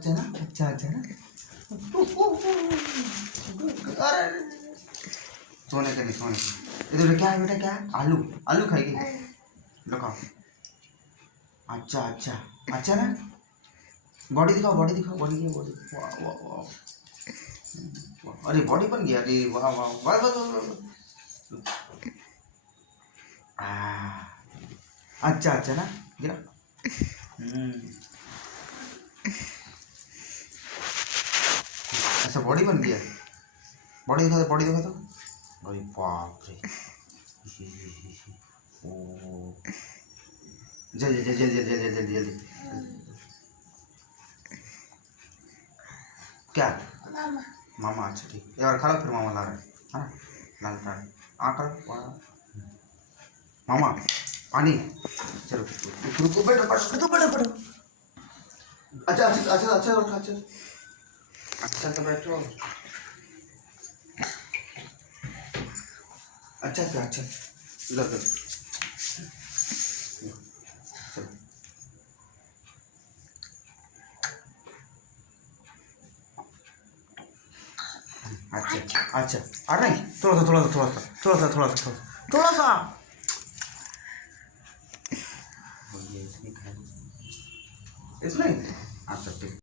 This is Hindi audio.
अच्छा ना, अच्छा अच्छा ना। अरे सोने का नहीं, सोने का। इधर क्या है बेटा, क्या है? आलू, आलू खाएगी? लो खाओ। अच्छा अच्छा, अच्छा ना। बॉडी दिखाओ, बॉडी दिखाओ, बॉडी की बॉडी। वाह वाह वाह वाह। अरे बॉडी बन गया, अरे वाह वाह वाह वाह वाह। अच्छा अच्छा ना, गिरा। अच्छा बॉडी बन गया। बॉडी दिखा दो, बॉडी दिखा दो। अरे बाप रे। ओ जल्दी जल्दी जल्दी जल्दी जल्दी जल्दी। क्या मामा? मामा, अच्छा ठीक है। और खा लो, फिर मामा ला रहा है ना, लाल रहा है। कर मामा पानी। चलो रुको, बैठो बैठो बैठो बैठो। अच्छा अच्छा अच्छा अच्छा उठो, अच्छा अच्छा से बैठो। अच्छा से, अच्छा इधर इधर। चलो अच्छा अच्छा। अरे नहीं, थोड़ा सा थोड़ा सा थोड़ा सा थोड़ा सा थोड़ा सा थोड़ा सा। इसमें अच्छा ठीक।